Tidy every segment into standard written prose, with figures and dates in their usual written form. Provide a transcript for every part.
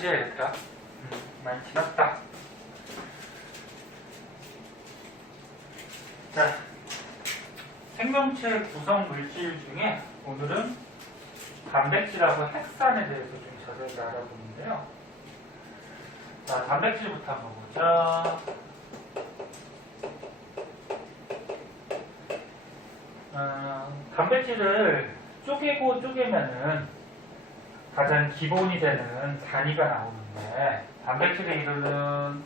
끝이야, 얘들아. 많이 지났다. 자, 생명체 구성 물질 중에 오늘은 단백질하고 핵산에 대해서 좀 자세히 알아보는데요. 자, 단백질부터 한번 보자. 단백질을 쪼개고 쪼개면은 가장 기본이 되는 단위가 나오는데, 단백질을 이루는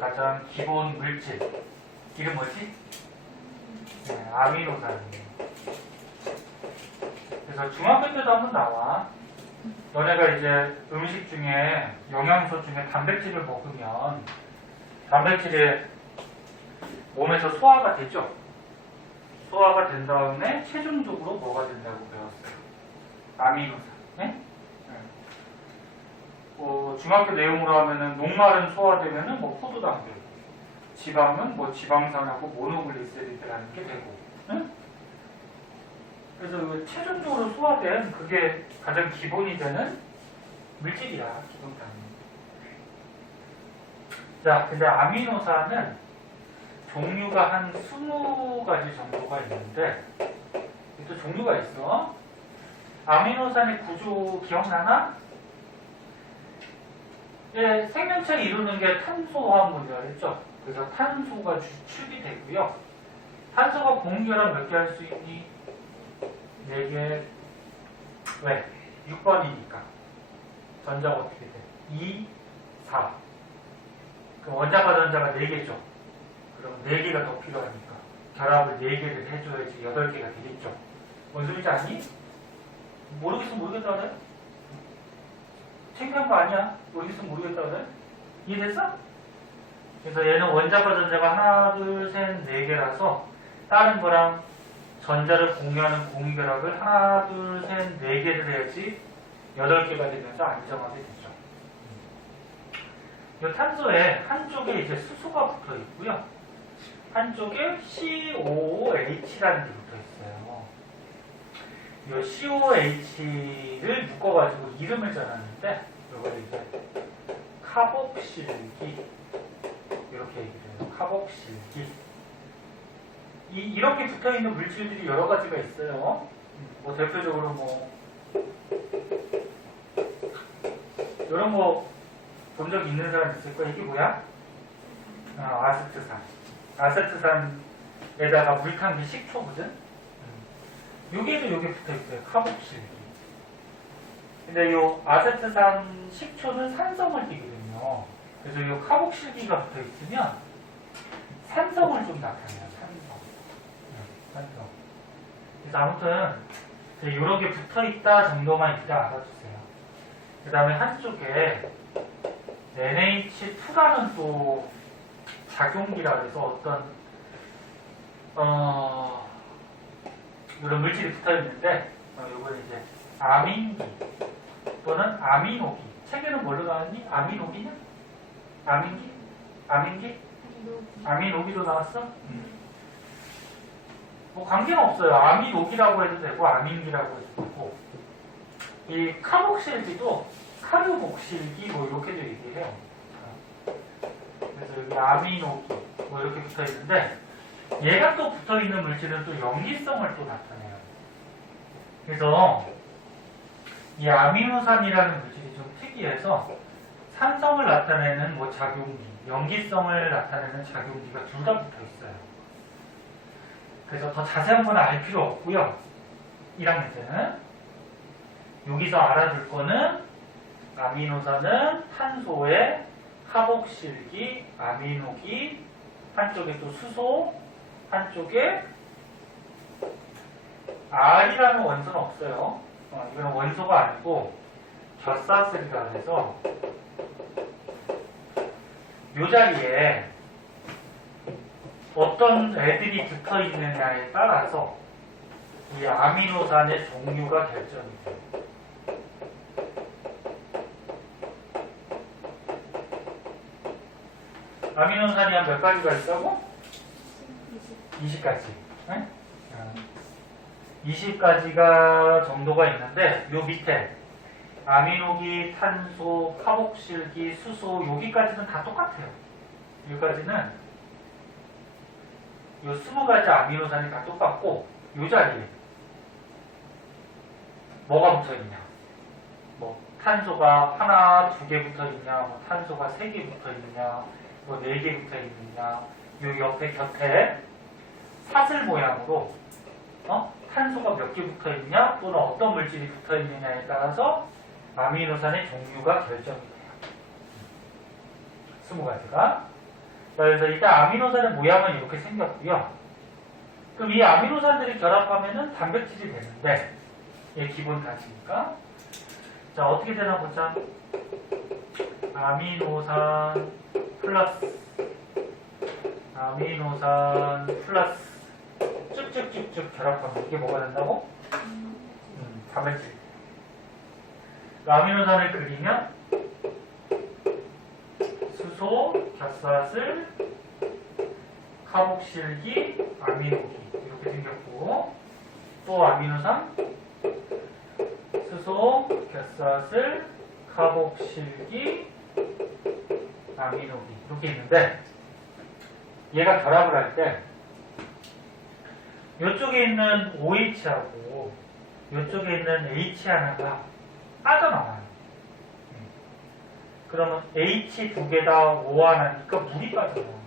가장 기본 물질 이름 뭐지? 네, 아미노산이에요. 그래서 중학교 때도 한번 나와. 너네가 이제 음식 중에 영양소 중에 단백질을 먹으면 단백질이 몸에서 소화가 되죠. 소화가 된 다음에 최종적으로 뭐가 된다고 배웠어요? 아미노산. 네? 중학교 내용으로 하면은 녹말은 소화되면은 뭐 포도당 되고, 지방은 뭐 지방산하고 모노글리세리드라는 게 되고, 응? 그래서 최종적으로 소화된 그게 가장 기본이 되는 물질이야, 기본 단위. 자, 근데 아미노산은 종류가 한 20가지 정도가 있는데, 또 종류가 있어. 아미노산의 구조 기억나나? 예, 생명체를 이루는 게 탄소화물이라고 했죠. 그래서 탄소가 주축이 되고요. 탄소가 공유결합 몇 개 할 수 있니? 4개. 왜? 6번이니까. 전자가 어떻게 돼? 2, 4. 그럼 원자가 전자가 4개죠. 그럼 4개가 더 필요하니까 결합을 4개를 해줘야지 8개가 되겠죠. 뭔 소리인지 아니? 모르겠으면 모르겠다 그래? 창피한 거 아니야? 모르겠으면 모르겠다 그래? 이해됐어? 그래서 얘는 원자과 전자가 하나, 둘, 셋, 4개라서 다른 거랑 전자를 공유하는 공유결합을 하나, 둘, 셋, 4개를 해야지 8개가 되면서 안정하게 되죠. 이 탄소에 한쪽에 이제 수소가 붙어 있고요. 한쪽에 COOH라는 게 붙어 있어요. 이 COOH를 묶어가지고 이름을 정하는데, 이걸 이제 카복실기 이렇게 얘기를 해요. 카복실기. 이렇게 붙어 있는 물질들이 여러 가지가 있어요. 뭐 대표적으로 뭐 이런 거 본 적 있는 사람 있을 거야. 이게 뭐야? 아세트산. 아세트산에다가 물탄기 식초거든. 여기에도 여기 붙어 있어요. 카복실기. 근데 이 아세트산 식초는 산성을 띠거든요. 그래서 이 카복실기가 붙어 있으면 산성을 좀 나타내요. 산성. 그래서 아무튼 이런 게 붙어 있다 정도만 일단 알아주세요. 그 다음에 한쪽에 NH2라는 또 작용기라 해서 어떤 이런 물질이 붙어 있는데, 이거는 이제 아민기 또는 아미노기. 책에는 뭘로 나왔니? 아미노기냐? 아민기? 아민기? 아미노기로 나왔어? 뭐 관계는 없어요. 아미노기라고 해도 되고 아민기라고 해도 되고. 이 카복실기도 카르복실기 뭐 이렇게도 얘기해요. 그래서 여기 아미노기 뭐 이렇게 붙어 있는데, 얘가 또 붙어 있는 물질은 또 염기성을 또 나타내요. 그래서 이 아미노산이라는 물질이 좀 특이해서 산성을 나타내는 뭐 작용기, 염기성을 나타내는 작용기가 둘 다 붙어 있어요. 그래서 더 자세한 건 알 필요 없고요. 1학년 때는 여기서 알아둘 거는 아미노산은 탄소에 카복실기, 아미노기, 한쪽에 또 수소, 한쪽에 R이라는 원소는 없어요. 이거는 원소가 아니고 벼사슬이라 해서 이 자리에 어떤 애들이 붙어 있느냐에 따라서 이 아미노산의 종류가 결정이 돼요. 아미노산이 한 몇 가지가 있다고? 20가지. 네? 20가지가 정도가 있는데, 요 밑에 아미노기, 탄소, 카복실기, 수소 여기까지는 다 똑같아요. 여기까지는 요 20가지 아미노산이 다 똑같고 요 자리에 뭐가 붙어있냐, 뭐 탄소가 하나, 두 개 붙어있냐, 뭐 탄소가 세 개 붙어있냐, 뭐 네 개 붙어있느냐, 요 옆에 곁에 사슬 모양으로 탄소가 몇 개 붙어있냐 또는 어떤 물질이 붙어있느냐에 따라서 아미노산의 종류가 결정이 돼요. 20가지가. 그래서 일단 아미노산의 모양은 이렇게 생겼고요. 그럼 이 아미노산들이 결합하면은 단백질이 되는데 얘 기본 가지니까. 자, 어떻게 되나 보자. 아미노산 플러스 아미노산 플러스 쭉쭉쭉쭉 결합하면 이게 뭐가 된다고? 단백질. 아미노산을 그리면 수소, 겹사슬, 카복실기, 아미노기 이렇게 생겼고, 또 아미노산 수소, 겹사슬, 카복실기, 아미노기 이렇게 있는데, 얘가 결합을 할 때 이쪽에 있는 OH하고 이쪽에 있는 H 하나가 빠져나와요. 그러면 H 두 개다 O 하나니까 물이 빠져나와요.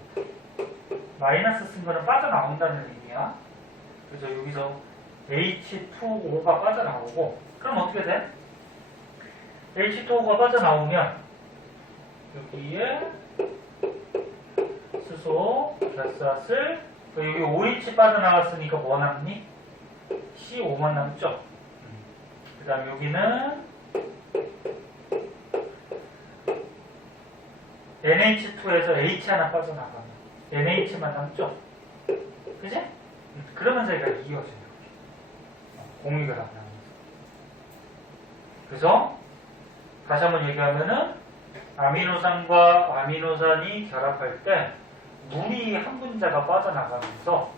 마이너스 쓴 거는 빠져나온다는 의미야. 그래서 여기서 H2O가 빠져나오고, 그럼 어떻게 돼? H2O가 빠져나오면 여기에 수소, 겹사슬, 여기 OH 빠져나갔으니까 뭐 남니? CO5만 남죠? 그 다음 여기는 NH2에서 H 하나 빠져나가면 NH만 남죠? 그지? 그러면서 얘가 이어져요. 공유결합을 하면서. 그래서 다시 한번 얘기하면은 아미노산과 아미노산이 결합할 때 물이 한 분자가 빠져나가면서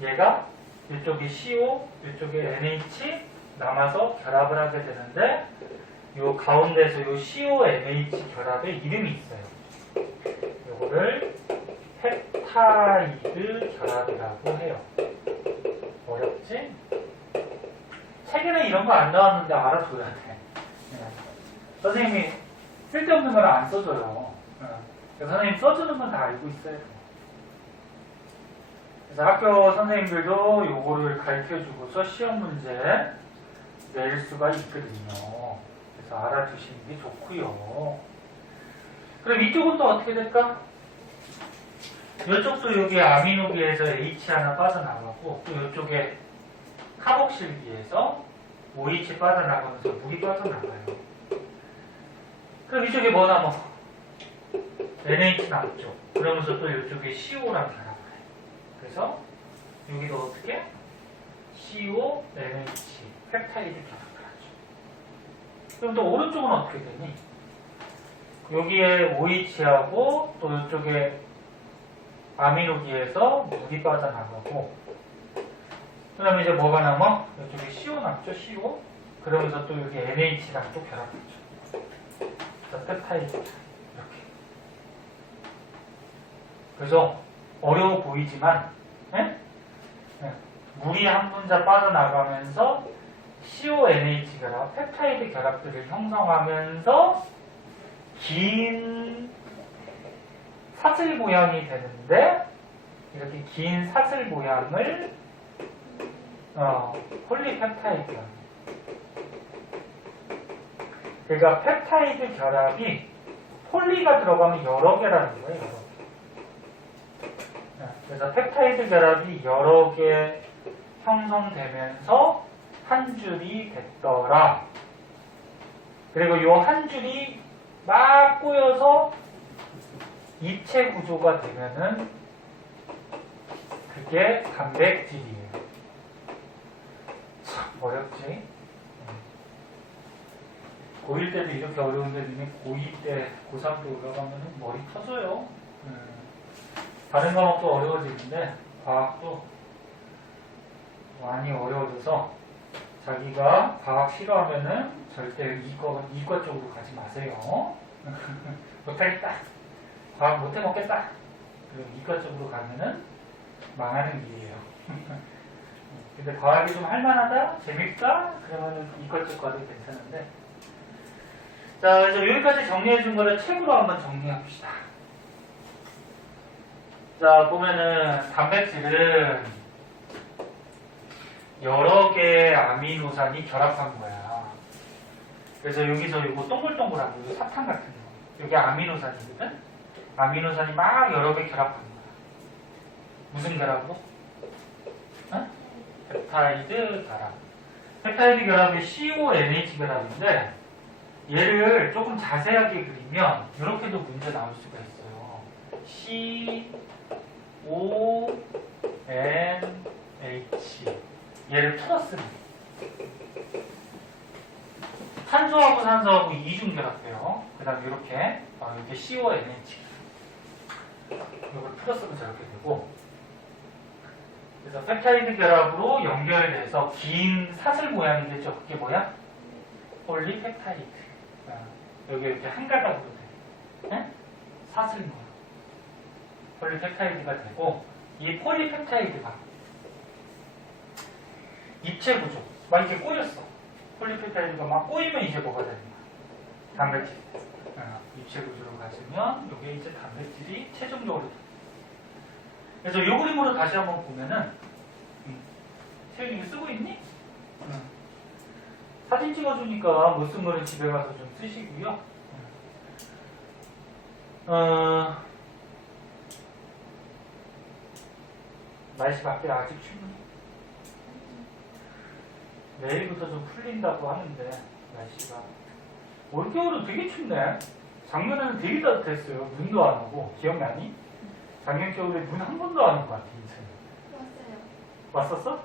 얘가 이쪽이 CO, 이쪽에 NH 남아서 결합을 하게 되는데, 요 가운데서 요 COMH 결합에 이름이 있어요. 요거를 펩타이드 결합이라고 해요. 어렵지? 책에는 이런 거 안 나왔는데 알아둬야 돼. 선생님이 쓸데없는 걸 안 써줘요. 선생님 써주는 건 다 알고 있어요. 그래서 학교 선생님들도 요거를 가르쳐주고서 시험 문제 낼 수가 있거든요. 그래서 알아두시는 게 좋고요. 그럼 이쪽은 또 어떻게 될까? 이쪽도 여기 아미노기에서 H 하나 빠져나가고, 또 이쪽에 카복실기에서 OH 빠져나가면서 물이 빠져나가요. 그럼 이쪽에 뭐 남아? NH 남죠. 그러면서 또 이쪽에 CO랑 결합을 해요. 그래서 여기도 어떻게? CO, NH, 펩타이드 결합을 하죠. 그럼 또 오른쪽은 어떻게 되니? 여기에 OH하고 또 이쪽에 아미노기에서 물이 빠져나가고, 그 다음에 이제 뭐가 남아? 이쪽에 CO 남죠? CO. 그러면서 또 여기 NH랑 또 결합하죠. 그래서 펩타이드 이렇게. 그래서 어려워 보이지만 물이 한 분자 빠져나가면서 CONH 결합, 펩타이드 결합들을 형성하면서 긴 사슬 모양이 되는데, 이렇게 긴 사슬 모양을 폴리펩타이드라고. 그러니까 펩타이드 결합이 폴리가 들어가면 여러 개라는 거예요. 여러 개. 그래서 펩타이드 결합이 여러 개 형성되면서 한 줄이 됐더라. 그리고 이 한 줄이 막 꼬여서 입체 구조가 되면은 그게 단백질이에요. 참 어렵지? 고1 때도 이렇게 어려운데 니네 고2 때, 고3 때 올라가면 머리 터져요. 다른 과목도 어려워지는데 과학도 많이 어려워져서 자기가 과학 싫어하면은 절대 이과 쪽으로 가지 마세요. 못하겠다. 과학 못해 먹겠다. 그리고 이과 쪽으로 가면은 망하는 길이에요. 근데 과학이 좀 할만하다? 재밌다? 그러면은 이과 쪽 가도 괜찮은데. 자, 그래서 여기까지 정리해 준 거를 책으로 한번 정리해 봅시다. 자, 보면은 단백질은 여러 개의 아미노산이 결합한 거야. 그래서 여기서 이거 동글동글한 거, 이거 사탕 같은 거. 여기 아미노산이거든? 아미노산이 막 여러 개 결합한 거야. 무슨 결합으로? 어? 펩타이드 결합. 펩타이드 결합이 CONH 결합인데, 얘를 조금 자세하게 그리면, 이렇게도 문제 나올 수가 있어요. CONH. 얘를 풀었으면. 탄소하고 산소하고 이중 결합해요. 그 다음에 이렇게 CONH. 이걸 풀었으면 저렇게 되고. 그래서 펩타이드 결합으로 연결돼서 긴 사슬 모양이 되죠. 그게 뭐야? 폴리펩타이드. 여기 이렇게 한 가닥으로 돼. 네? 사슬 모양. 폴리펩타이드가 되고, 이 폴리펩타이드가 입체 구조. 막 이렇게 꼬였어. 폴리펩타이드가 막 꼬이면 이제 뭐가 되는 거야? 단백질. 입체 구조를 가지면 이게 이제 단백질이 최종적으로 돼. 그래서 이 그림으로 다시 한번 보면은, 세윤이 이거 쓰고 있니? 사진 찍어주니까 못 쓴 거는 집에 가서 좀 쓰시고요. 날씨 밖에 아직 춥니? 내일부터 좀 풀린다고 하는데 날씨가 올겨울은 되게 춥네. 작년에는 되게 따뜻했어요. 눈도 안 오고. 기억나니? 작년 겨울에 눈 한 번도 안 온 것 같아. 인천에. 왔어요. 왔었어?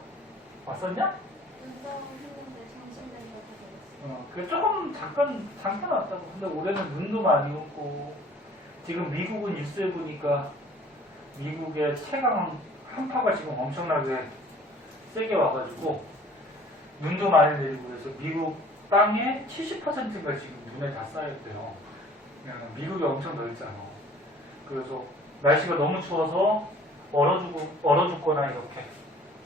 왔었냐? 눈싸움 했는데 정신된 거 같아요. 그 조금 잠깐 왔다고. 근데 올해는 눈도 많이 오고, 지금 미국은 뉴스에 보니까 미국의 최강 한파가 지금 엄청나게 세게 와가지고 눈도 많이 내리고, 그래서 미국 땅의 70%가 지금 눈에 다 쌓였대요. 미국이 엄청 넓잖아. 그래서 날씨가 너무 추워서 얼어 죽거나 이렇게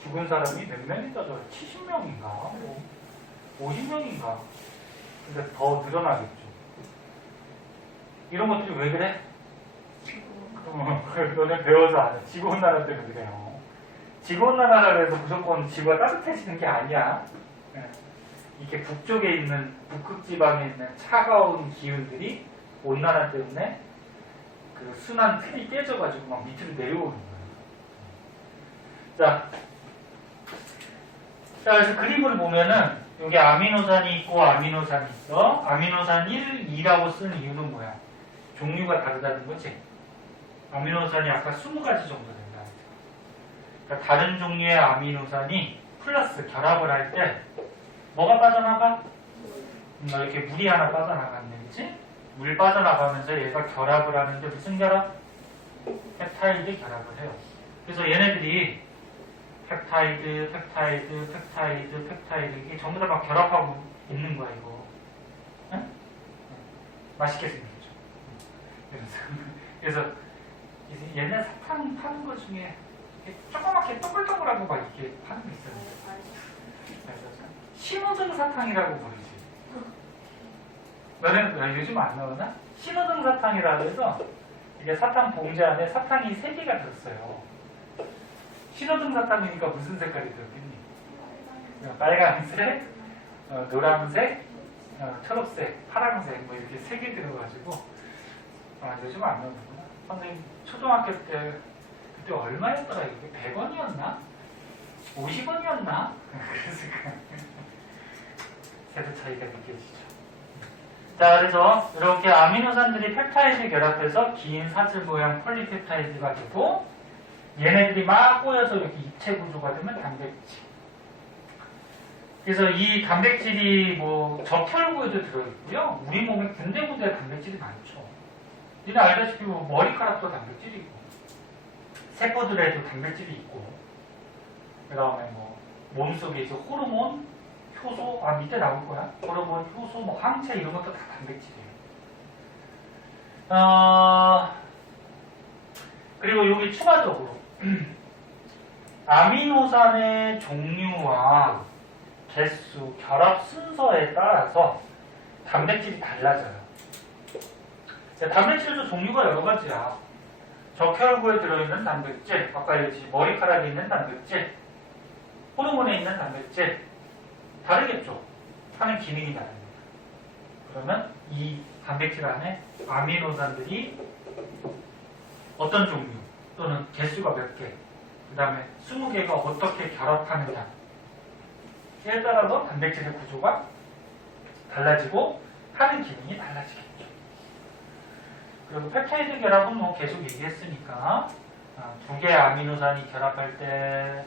죽은 사람이 몇 명이다 저 70명인가? 50명인가? 근데 더 늘어나겠죠. 이런 것들이 왜 그래? 너네 배워서 아냐. 지구온난화 때문에 그래요. 지구온난화라 해서 무조건 지구가 따뜻해지는 게 아니야. 이렇게 북쪽에 있는 북극지방에 있는 차가운 기운들이 온난화 때문에 그 순환 틀이 깨져가지고 막 밑으로 내려오는 거예요. 자, 그래서 그림을 보면은 여기 아미노산이 있고 아미노산이 있어. 아미노산 1, 2라고 쓰는 이유는 뭐야? 종류가 다르다는 거지. 아미노산이 아까 20가지 정도 된다. 그러니까 다른 종류의 아미노산이 플러스 결합을 할 때 뭐가 빠져나가? 이렇게 물이 하나 빠져나갔네, 그치? 물 빠져나가면서 얘가 결합을 하는데 무슨 결합? 펩타이드 결합을 해요. 그래서 얘네들이 펩타이드 이게 전부 다 막 결합하고 있는 거야, 이거. 응? 맛있게 생겼죠. 그래서 옛날 사탕 파는 것 중에 조그맣게 동글동글하고 막 이렇게 파는 거 있었는데. 신호등 사탕이라고 부르지. 너는 요즘 안 나오나? 신호등 사탕이라고 해서 이게 사탕 봉지 안에 사탕이 3개가 들었어요. 신호등 사탕이니까 무슨 색깔이 들었겠니? 빨간색, 노란색, 초록색, 파란색 뭐 이렇게 3개 들어가지고 요즘 안 나오는구나. 선생님 초등학교 때 그때 얼마였더라? 이게 100원이었나? 50원이었나? 그래서 세대 차이가 느껴지죠. 자, 그래서 이렇게 아미노산들이 펩타이드 결합해서 긴 사슬 모양 폴리펩타이드가 되고, 얘네들이 막 꼬여서 이렇게 입체 구조가 되면 단백질. 그래서 이 단백질이 뭐 적혈구에도 들어있고요. 우리 몸에 군데군데 단백질이 많죠. 니네 알다시피 뭐 머리카락도 단백질이 있고, 세포들에도 단백질이 있고, 그 다음에 뭐 몸속에 이제 호르몬, 효소, 밑에 나올 거야. 호르몬, 효소, 뭐 항체 이런 것도 다 단백질이에요. 그리고 여기 추가적으로 아미노산의 종류와 개수, 결합 순서에 따라서 단백질이 달라져요. 단백질도 종류가 여러 가지야. 적혈구에 들어있는 단백질, 아까 얘기했지 머리카락에 있는 단백질, 호르몬에 있는 단백질 다르겠죠. 하는 기능이 다릅니다. 그러면 이 단백질 안에 아미노산들이 어떤 종류 또는 개수가 몇 개, 그 다음에 20개가 어떻게 결합하느냐에 따라서 단백질의 구조가 달라지고 하는 기능이 달라지겠죠. 그리고 펩타이드 결합은 뭐 계속 얘기했으니까 2개의 아미노산이 결합할 때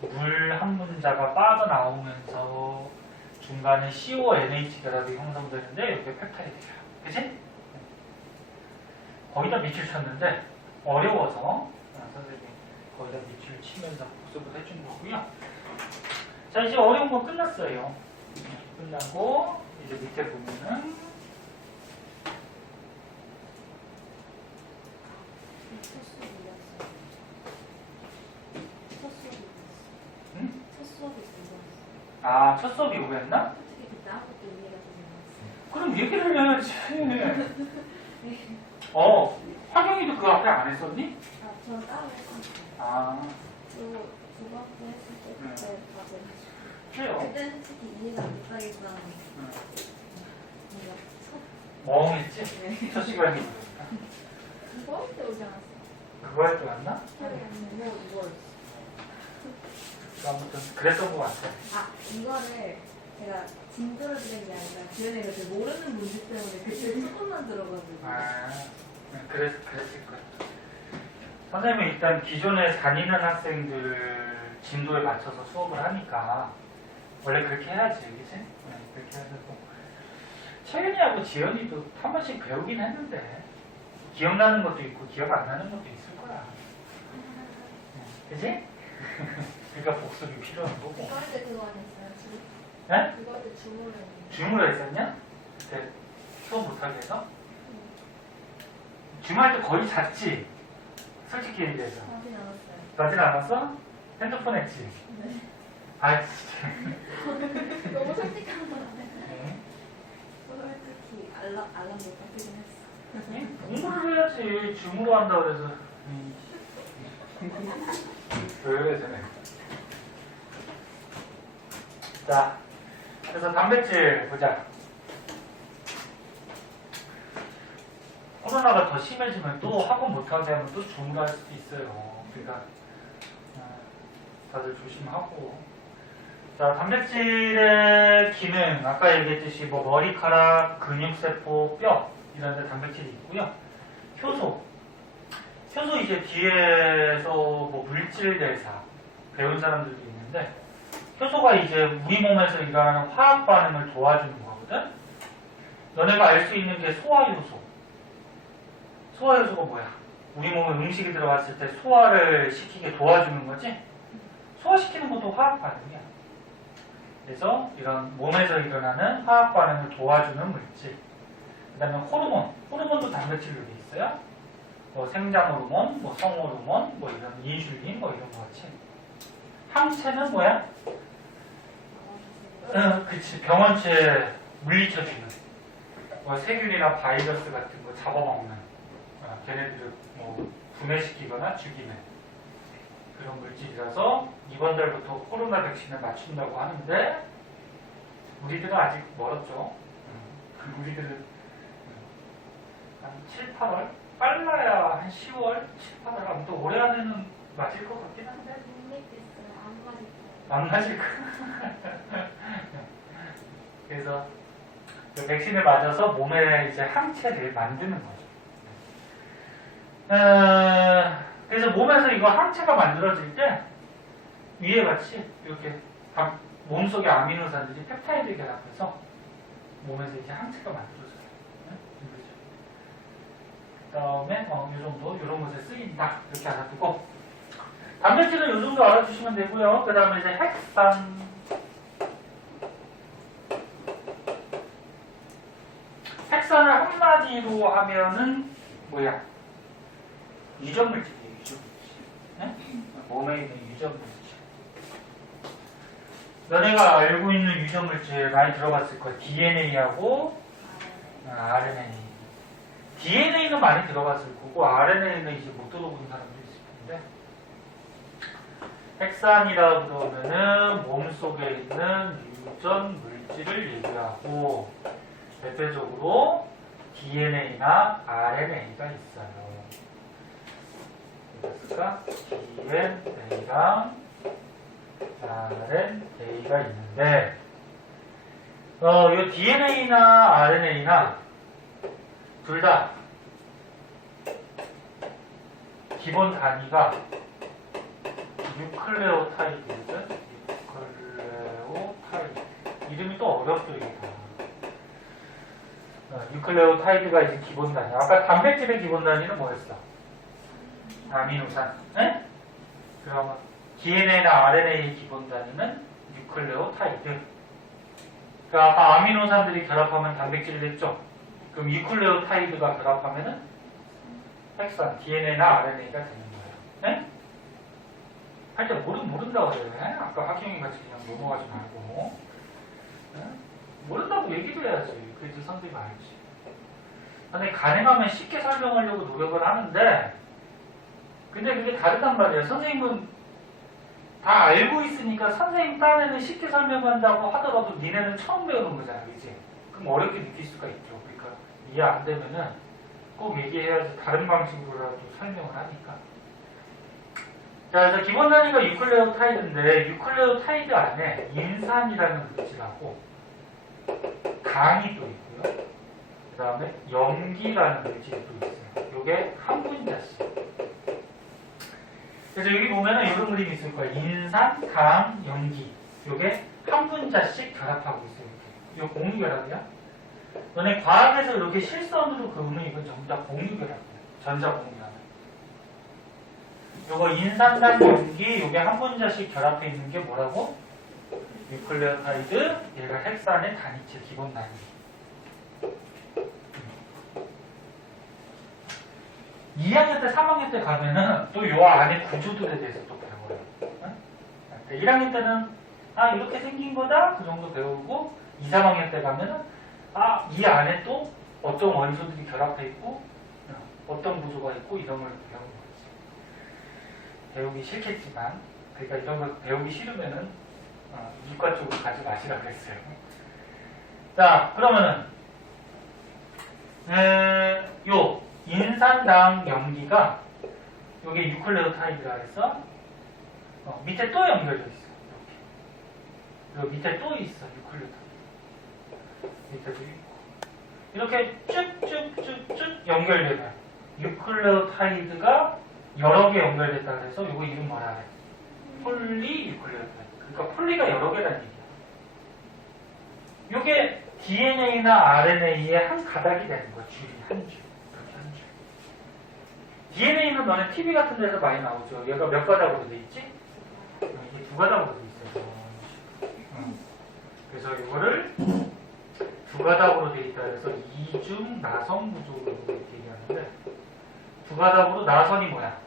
물 한 분자가 빠져나오면서 중간에 CONH 결합이 형성되는데 이게 펩타이드 결합. 그치? 거기다 밑줄 쳤는데 어려워서 선생님이 거기다 밑줄 치면서 복습을 해준 거고요. 자, 이제 어려운 거 끝났어요. 끝나고 이제 밑에 보면은 첫 수업이 이거였나? 솔직히 그때 아무것도 이해가 되지 않았어요. 그럼 얘기를 해야지. 화경이도 그 앞에 안 했었니? 저는 따로 했었어요. 그리고 중학교 했을 때 그때 다들 그래요. 그때 솔직히 이해가 안 됐다기보다는 뭔가 멍했지? 네. 첫 시간이 이거 할 때 오지 않았어요? 그거 할 때 왔나? 기억이 안 나요. 이거였어. 아무튼 그랬던 것 같아. 이거를 제가 진도를 들은 게 아니라 주연이가 그 모르는 문제 때문에 그때 조금만 들어가지고. 그랬을 거야. 선생님은 일단 기존에 다니는 학생들 진도에 맞춰서 수업을 하니까 원래 그렇게 해야지, 그치? 네, 그렇게 해야 되고. 채윤이하고 지연이도 한 번씩 배우긴 했는데 기억나는 것도 있고 기억 안 나는 것도 있을 거야. 그치? 그러니까 복습이 필요한 거고. 이거 할 때 그거 안 했어요? 지금? 네? 이거 할 때 주문을 했는데. 줌으로 했었냐? 그때 수업 못하게 해서? 줌 할 때 거의 잤지? 솔직히 얘기해서. 하진 않았어요. 자진 않았어? 핸드폰 했지? 네. 아, 진짜. 너무 솔직한 거 같아요. 네. 솔직히 알람 못 바꾸긴 했어. 공부를 해야지. 줌으로 한다 그래서. 왜 그래, 쟤네. 자, 그래서 단백질 보자. 코로나가 더 심해지면 또 학원 못하게 하면 또 줌으로 할 수도 있어요. 그러니까 다들 조심하고. 자, 단백질의 기능 아까 얘기했듯이 뭐 머리카락, 근육세포, 뼈 이런 데 단백질이 있고요. 효소 이제 뒤에서 뭐 물질 대사 배운 사람들도 있는데 효소가 이제 우리 몸에서 일어나는 화학 반응을 도와주는 거거든. 너네가 알 수 있는 게 소화효소. 소화효소가 뭐야? 우리 몸에 음식이 들어갔을 때 소화를 시키게 도와주는 거지? 소화시키는 것도 화학 반응이야. 그래서 이런 몸에서 일어나는 화학 반응을 도와주는 물질. 그 다음에 호르몬도 단백질로 돼 있어요. 뭐 생장호르몬, 뭐 성호르몬, 뭐 이런 인슐린, 뭐 이런 거 같이. 항체는 뭐야? 그치. 병원체 물리쳐 주는. 뭐 세균이나 바이러스 같은 거 잡아먹는. 걔네들을 뭐 분해시키거나 죽이는 그런 물질이라서 이번 달부터 코로나 백신을 맞춘다고 하는데 우리들은 아직 멀었죠. 우리들은 한 7, 8월? 빨라야 한 10월, 7, 8월 아무튼 올해 안에는 맞을 것 같긴 한데 모르겠어요. 안 맞을 거. 그래서 그 백신을 맞아서 몸에 이제 항체를 만드는 거죠. 그래서 몸에서 이거 항체가 만들어질 때 위에 같이 이렇게 몸속의 아미노산들이 펩타이드 결합해서 몸에서 이제 항체가 만들어져요. 그 다음에 이 정도 이런 것에 쓰인다 이렇게 알아두고 단백질은 이 정도 알아주시면 되고요. 그 다음에 이제 핵산 가지로 하면은 뭐야? 유전물질이에요. 유전물질. 네? 몸에 있는 유전물질. 너네가 알고 있는 유전물질 많이 들어봤을 거야. DNA하고 RNA. DNA는 많이 들어봤을 거고 RNA는 이제 못 들어본 사람도 있을 텐데. 핵산이라 그러면은 몸속에 있는 유전 물질을 얘기하고 대표적으로 DNA나 RNA가 있어요. 그러니까 DNA랑 RNA가 있는데 이 DNA나 RNA나 둘 다 기본 단위가 뉴클레오타이드거든. 뉴클레오타이드. 이름이 또 어렵죠, 이게 다. 뉴클레오타이드가 이제 기본 단위. 아까 단백질의 기본 단위는 뭐였어? 아미노산. 네? 그럼 DNA나 RNA의 기본 단위는 뉴클레오타이드. 그러니까 아까 아미노산들이 결합하면 단백질이 됐죠? 그럼 뉴클레오타이드가 결합하면은 핵산, DNA나 RNA가 되는 거예요. 네? 할 때 모른다고 그래요. 네? 아까 학경이 같이 그냥 넘어가지 말고. 네? 모른다고 얘기도 해야지. 그래도 선생님이 알지. 근데 가능하면 쉽게 설명하려고 노력을 하는데 근데 그게 다르단 말이에요. 선생님은 다 알고 있으니까 선생님 딴에는 쉽게 설명한다고 하더라도 니네는 처음 배우는 거잖아. 그치? 그럼 어렵게 느낄 수가 있죠. 그러니까 이해 안 되면은 꼭 얘기해야지 다른 방식으로라도 설명을 하니까. 자, 그래서 기본 단위가 뉴클레오타이드인데 뉴클레오타이드 안에 인산이라는 물질하고 당이 또 있고요. 그 다음에 염기라는 물질이 또 있어요. 요게 한 분자씩. 그래서 여기 보면은 이런 그림이 있을 거예요. 인산, 당, 염기. 요게 한 분자씩 결합하고 있어요. 이렇게. 이거 공유결합이야. 너네 과학에서 이렇게 실선으로 그으면 이건 전부 다 공유결합이야. 전자공유결합. 요거 인산, 당, 염기 요게 한 분자씩 결합해 있는 게 뭐라고? 뉴클레오타이드, 얘가 핵산의 단위체 기본 단위. 2학년 때, 3학년 때 가면은 또 요 안에 구조들에 대해서 또 배워요. 응? 1학년 때는 이렇게 생긴 거다 그 정도 배우고 2, 3학년 때 가면은 이 안에 또 어떤 원소들이 결합해 있고 어떤 구조가 있고 이런 걸 배우는 거지. 배우기 싫겠지만 그러니까 이런 걸 배우기 싫으면은 이과 쪽으로 가지 마시라 그랬어요. 자, 그러면은 요 인산당 염기가 여기 뉴클레오타이드라 해서 밑에 또 연결되어 있어. 이렇게. 그리고 밑에 또 있어. 뉴클레오타이드. 밑에도 있고. 이렇게 쭉쭉쭉쭉 연결되어요. 뉴클레오타이드가 여러 개 연결됐다 그래서 이거 이름 뭐라 그래? 폴리 뉴클레오타이드. 그러니까 폴리가 여러 개라는 얘기야. 이게 DNA나 RNA의 한 가닥이 되는 거야. 줄이 한 줄. DNA는 너네 TV 같은 데서 많이 나오죠. 얘가 몇 가닥으로 돼 있지? 이게 두 가닥으로 돼 있어요. 그래서 이거를 두 가닥으로 돼 있다 그래서 이중 나선 구조로 이렇게 얘기하는데 두 가닥으로 나선이 뭐야?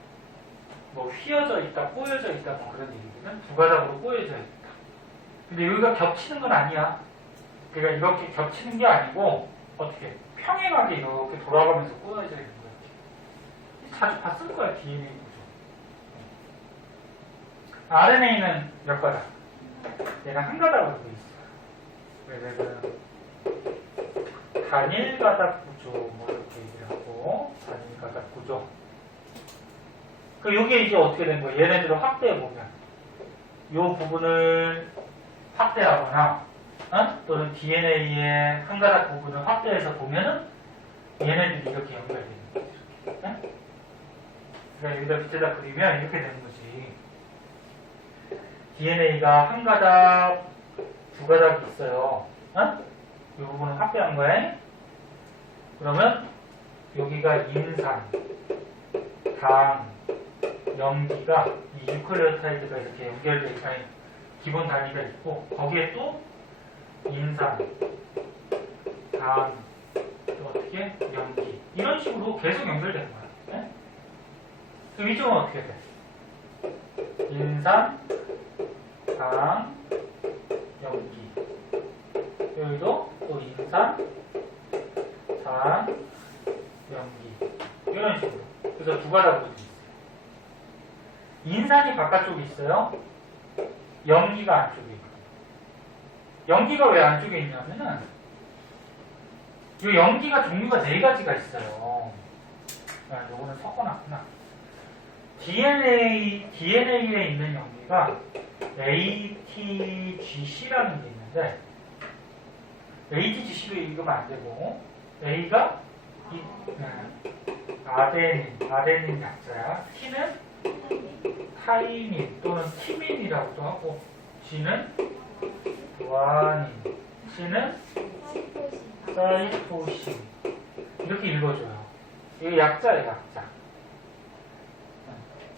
뭐 휘어져 있다, 꼬여져 있다 뭐 그런 얘기거든. 두 가닥으로 꼬여져 있다. 근데 여기가 겹치는 건 아니야. 그러니까 이렇게 겹치는 게 아니고 어떻게 평행하게 이렇게 돌아가면서 꼬여져 있는 거야. 자주 봤을 거야, DNA 구조. RNA는 몇 가닥? 얘는 한 가닥으로 돼 있어. 그래서 단일 가닥 구조, 뭐 이렇게 얘기를 하고, 단일 가닥 구조. 그, 요게 이제 어떻게 된 거야? 얘네들을 확대해보면. 요 부분을 확대하거나, 또는 DNA의 한 가닥 부분을 확대해서 보면은, 얘네들이 이렇게 연결되는 거지. 이렇게. 그러니까 여기다 밑에다 그리면 이렇게 되는 거지. DNA가 한 가닥, 두 가닥이 있어요. 이 부분을 확대한 거야. 그러면 여기가 인산, 당, 염기가 이 뉴클레오타이드가 이렇게 연결돼 있다. 기본 단위가 있고 거기에 또 인산, 당, 또 어떻게? 염기. 이런 식으로 계속 연결되는 거야. 네? 그럼 이쪽은 어떻게 돼? 인산, 당, 염기. 여기도 또 인산, 당, 염기. 이런 식으로. 그래서 두 가닥으로 돼 있어요. 인산이 바깥쪽에 있어요. 염기가 안쪽에 있거든요. 염기가 왜 안쪽에 있냐면은 이 염기가 종류가 4가지가 있어요. 아, 요거는 섞어놨구나. DNA에 있는 염기가 ATGC라는 게 있는데 ATGC로 읽으면 안 되고 A가 아데닌 약자야. T는 타이민 또는 티민이라고도 하고 G는 구아닌, C는 사이토신 이렇게 읽어줘요. 이거 약자예요, 약자.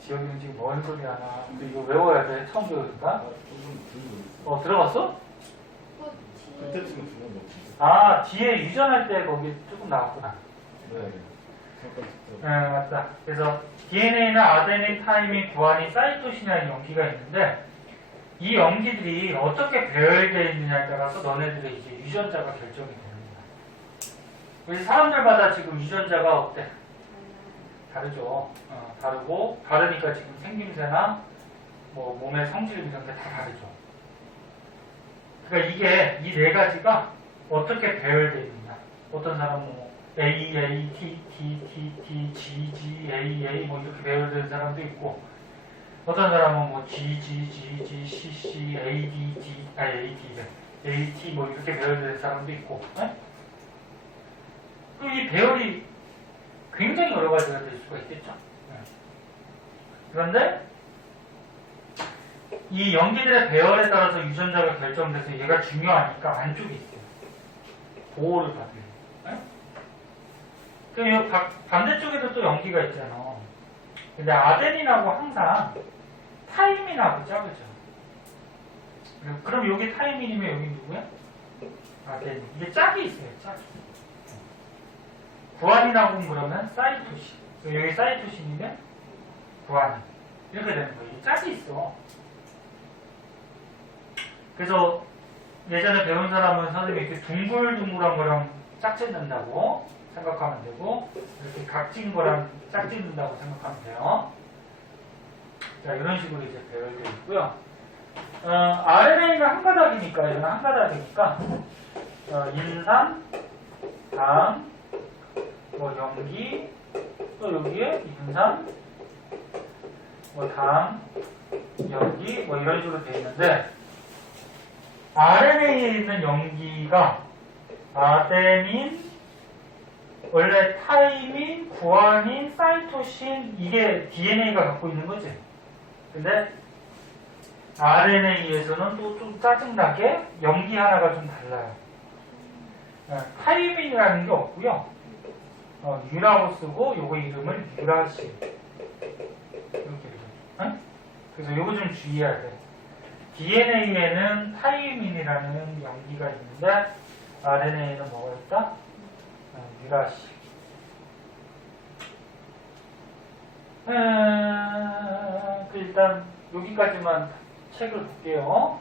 지영이는 지금 뭔 소리 하나? 근데 이거 외워야 돼. 처음 배우니까. 들어봤어? 그때쯤은 들은 거 같은데. 아, 뒤에 유전할 때 거기 조금 나왔구나. 네. 잠깐 듣다. 네, 맞다. 그래서 DNA는 아데닌, 타이민, 구아닌, 사이토신이라는 염기가 있는데 이 염기들이 어떻게 배열되어 있느냐에 따라서 너네들의 이제 유전자가 결정이 되는 거야. 그래서 사람들마다 지금 유전자가 어때? 다르죠. 다르고 다르니까 지금 생김새나 뭐 몸의 성질 이런 게 다 다르죠. 그러니까 이게 이 4가지가 어떻게 배열되어 있느냐. 어떤 사람은 뭐 A, A, T, T, T, T, G, G, A, A 뭐 이렇게 배열되는 사람도 있고 어떤 사람은 뭐 G, G, G, G, C, C, A, D, D, A, D, A, T 뭐 이렇게 배열되는 사람도 있고 그럼 이 배열이 굉장히 여러 가지가 될 수가 있겠죠. 그런데 이 염기들의 배열에 따라서 유전자가 결정돼서 얘가 중요하니까 안쪽에 있어요. 보호를 받는. 그럼 반대쪽에도 또 염기가 있잖아. 근데 아데닌하고 항상 타이민하고 짝이죠. 그럼 여기 타이민이면 여기 누구야? 아데닌. 이게 짝이 있어요. 짝이. 구아닌하고 그러면 사이토신. 여기 사이토신이면 구아닌. 이렇게 되는 거예요. 이게 짝이 있어. 그래서 예전에 배운 사람은 선생님이 이렇게 둥글둥글한 거랑 짝짓는다고 생각하면 되고 이렇게 각진 거랑 짝짓는다고 생각하면 돼요. 자, 이런 식으로 이제 배열되어 있고요. RNA는 한 가닥이니까, 이거는 한 가닥이니까 인산, 당, 뭐 염기, 또 여기에 인산, 뭐 당, 염기, 뭐 이런 식으로 되어 있는데 RNA에 있는 염기가 아데닌, 원래 타이민, 구아닌, 사이토신 이게 DNA가 갖고 있는 거지. 근데 RNA에서는 또 좀 짜증나게 염기 하나가 좀 달라요. 타이민이라는 게 없고요. 유라고 쓰고 요거 이름을 유라실 이렇게 이르죠. 그래서 요거 좀 주의해야 돼. DNA에는 타이민이라는 염기가 있는데 RNA에는 뭐가 있다? 유라실. 일단 여기까지만 책을 볼게요.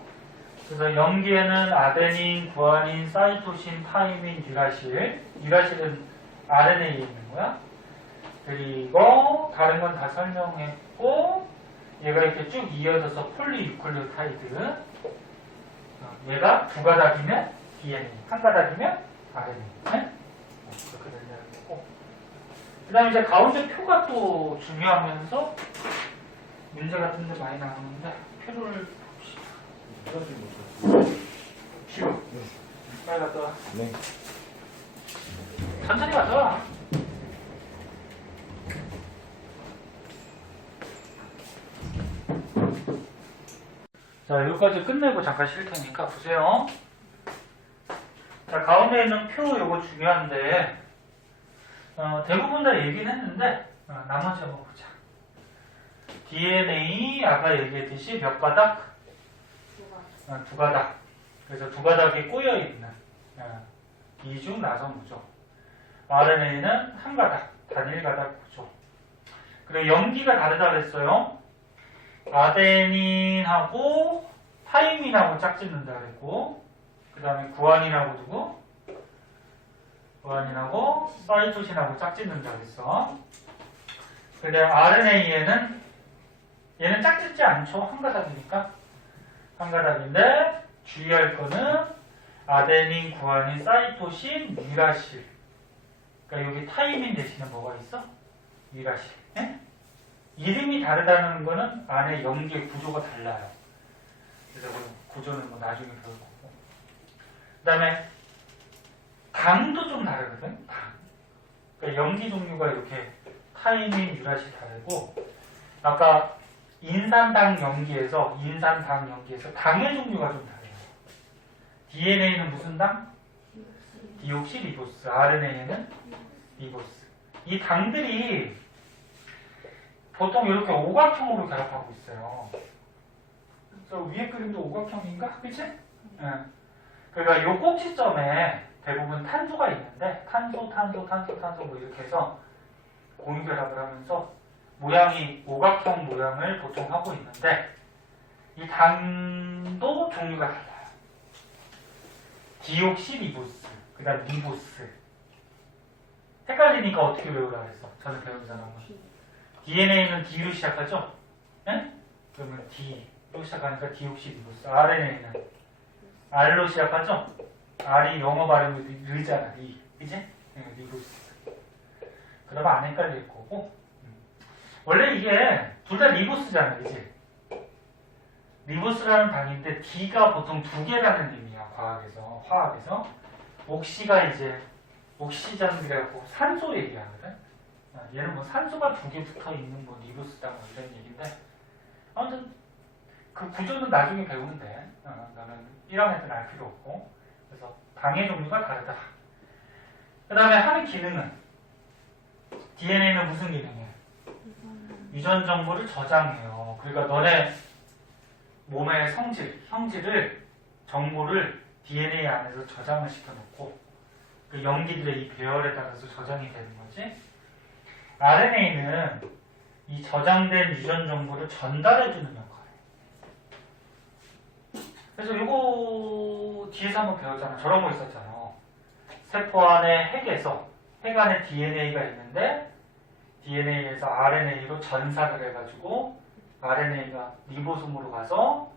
그래서 염기에는 아데닌, 구아닌, 사이토신, 타이민, 유라실. 유라실은 RNA에 있는 거야. 그리고 다른 건 다 설명했고 얘가 이렇게 쭉 이어져서 폴리유클리오타이드. 얘가 두 가닥이면 DNA, 한 가닥이면 RNA. 그렇게 된다는 거고. 그 다음에 이제 가운데 표가 또 중요하면서 문제 같은 데 많이 나오는데 표를 봅시다. 쉬워. 빨리 갔다 와. 네. 천천히 갔다 와. 자, 여기까지 끝내고 잠깐 쉴 테니까 보세요. 자, 가운데 있는 표 요거 중요한데 대부분 다 얘기는 했는데 나머지 한번 보자. DNA 아까 얘기했듯이 몇 가닥? 두 가닥. 그래서 두 가닥이 꼬여있는 이중 나선 무죠. RNA는 한 가닥, 단일 가닥 구조. 그리고 염기가 다르다 그랬어요. 아데닌하고 타이민하고 짝짓는다 그랬고, 그 다음에 구아닌하고 누구? 구아닌하고 사이토신하고 짝짓는다 그랬어. 그 다음에 RNA에는 얘는 짝짓지 않죠. 한 가닥이니까. 한 가닥인데 주의할 거는 아데닌, 구아닌, 사이토신, 유라실. 그러니까 여기 타이민 대신에 뭐가 있어? 유라실. 예? 이름이 다르다는 거는 안에 염기의 구조가 달라요. 그래서 그 구조는 뭐 나중에 배울 거고. 그 다음에 당도 좀 다르거든. 당. 그러니까 염기 종류가 이렇게 타이민, 유라실 다르고, 아까 인산당 염기에서 당의 종류가 좀 다르요. DNA는 무슨 당? 디옥시리보스. RNA는 리보스. 이 당들이 보통 이렇게 오각형으로 결합하고 있어요. 그래서 위에 그림도 오각형인가? 그치? 예. 그러니까 이 꼭지점에 대부분 탄소가 있는데 탄소 뭐 이렇게 해서 공유결합을 하면서 모양이 오각형 모양을 보통 하고 있는데 이 당도 종류가 달라요. 디옥시리보스, 그 다음 리보스. 헷갈리니까 어떻게 외우라 그랬어? 전에 배운 사람은. DNA는 D로 시작하죠? 네? 그러면 D로 시작하니까 디옥시리보스. RNA는 R로 시작하죠? R이 영어 발음이 르잖아, 리. 그치? 네, 리보스. 그러면 안 헷갈릴 거고. 원래 이게 둘 다 리보스잖아, 그치? 리보스라는 당인데 D가 보통 두 개라는 의미야, 과학에서, 화학에서. 옥시가 이제 옥시전이라고 산소 얘기하거든. 얘는 뭐 산소가 두 개 붙어 있는 뭐 리보스다 뭐 이런 얘기인데, 아무튼 그 구조는 나중에 배우면 돼. 나는 1학년 때는 알 필요 없고. 그래서 당의 종류가 다르다. 그 다음에 하는 기능은 DNA는 무슨 기능이에요? 유전 정보를 저장해요. 그러니까 너네 몸의 성질, 형질을 정보를 DNA 안에서 저장을 시켜놓고 그 염기들의 이 배열에 따라서 저장이 되는 거지. RNA는 이 저장된 유전 정보를 전달해주는 역할이에요. 그래서 이거 뒤에서 한번 배웠잖아. 저런 거 있었잖아. 세포 안에 핵 안에 DNA가 있는데 DNA에서 RNA로 전사를 해가지고 RNA가 리보솜으로 가서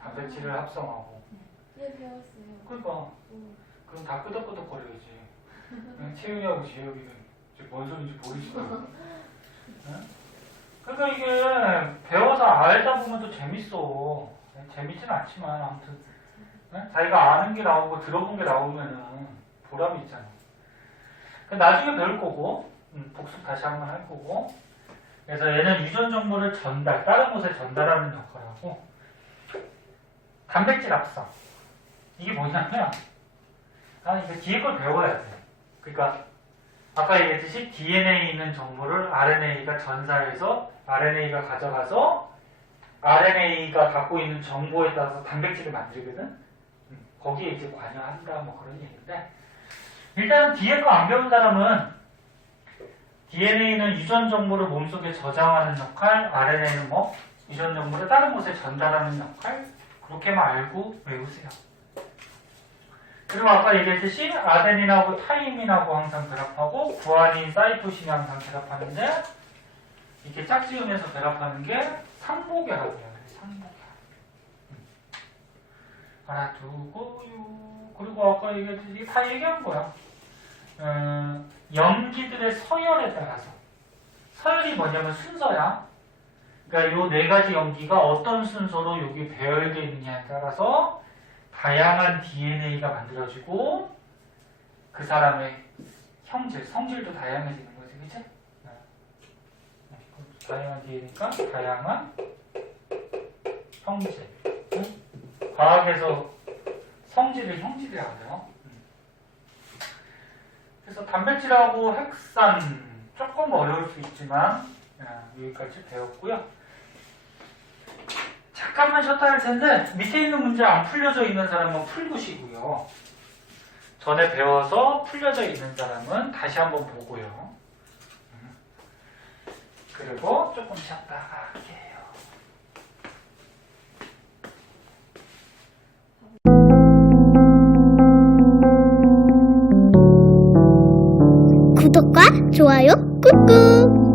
단백질을 합성하고. 네, 배웠어요. 그러니까 그럼 다 끄덕끄덕거려야지. 채윤이하고 지혁이는 뭔 소리인지 모르시더라고. 응? 그러니까 이게 배워서 알다 보면 또 재밌어. 재밌진 않지만 아무튼 응? 자기가 아는 게 나오고 들어본 게 나오면은 보람이 있잖아. 나중에 배울 거고 복습 다시 한번 할 거고. 그래서 얘는 유전 정보를 다른 곳에 전달하는 역할을 하고, 단백질 합성. 이게 뭐냐면, 이게 뒤에 걸 배워야 돼. 그러니까, 아까 얘기했듯이 DNA에 있는 정보를 RNA가 전사해서, RNA가 가져가서, RNA가 갖고 있는 정보에 따라서 단백질을 만들거든? 거기에 이제 관여한다, 뭐 그런 얘기인데, 일단 뒤에 거 안 배운 사람은, DNA는 유전 정보를 몸속에 저장하는 역할, RNA는 뭐 유전 정보를 다른 곳에 전달하는 역할, 그렇게만 알고 외우세요. 그리고 아까 얘기했듯이 아데닌하고 타이민하고 항상 결합하고 구아닌, 사이토신이 항상 결합하는데 이렇게 짝지으면서 결합하는 게 상보결합이에요. 상보결합. 하나 두고요. 그리고 아까 얘기했듯이 다 얘기한 거야. 염기들의 서열에 따라서, 서열이 뭐냐면 순서야. 그러니까 요 네 가지 염기가 어떤 순서로 여기 배열되어 있느냐에 따라서 다양한 DNA가 만들어지고 그 사람의 형질, 성질도 다양해지는 거지, 그치? 다양한 DNA니까 다양한 형질. 과학에서 성질을 형질이라고 해요. 그래서 단백질하고 핵산 조금 어려울 수 있지만 여기까지 배웠고요. 잠깐만 쉬었다 할 텐데 밑에 있는 문제 안 풀려져 있는 사람은 풀고시고요. 전에 배워서 풀려져 있는 사람은 다시 한번 보고요. 그리고 조금 쉬었다가 할게요. 구독과 좋아요 꾹꾹.